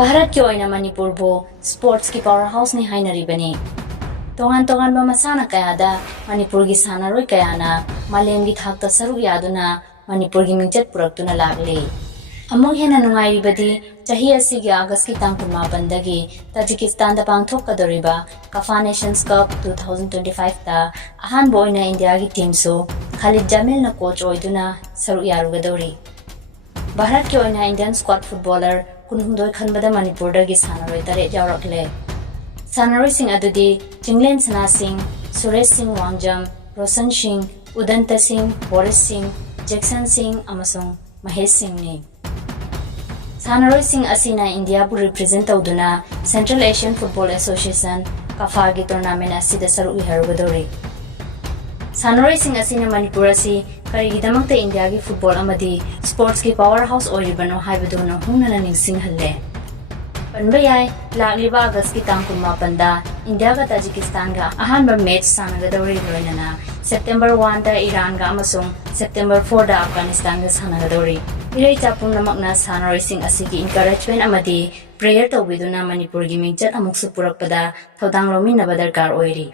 Bharat ki oina Manipur bo sports ki powerhouse ni hainaribani. Tongan ba masana kaya da Manipur gi sanaroi kaya na malem gi thakta saruk yaduna Manipur gi mingchat puraktuna lagli. Among hena nungairibadi chahi asigi August ki tang 15 dagi Tajikistan da pangthokadoriba CAFA Nations Cup 2025 ta ahan boina India gi team so Khalid Jamil na coach oiduna saruk yarugadori. Bharat ki oina Indian squad footballer kunhumdoi khanbada Manipur dagi sanaroi tare jawrakle. Sanaroi sing adudi Jinglen Sana Singh, Suresh Singh Wangjam, Roshan Singh, Udanta Singh, Boris Singh, Jackson Singh amasung Mahesh Singh ni. Sanaroi Singh asina India bu represent tawduna Central Asian Football Association CAFA gi tournament asida saruk iharugadori. Sanaroi Singh asina Manipur asi karigidamakta India gi football amadi sports ki powerhouse oiribano haibaduna hungnana ningsinghalle. Panbayai lagliba August ki tang 15 da India ga Tajikistan ga ahanba match sanagadori loinana September 1 da Iran ga amasung September 4 da Afghanistan ga sanagadori. Irai chapung namakna Sanaroi Singh asigi encouragement amadi prayer tawbiduna Manipur gi mingchat Amuksu purakpada thodang lominaba darkar oiri.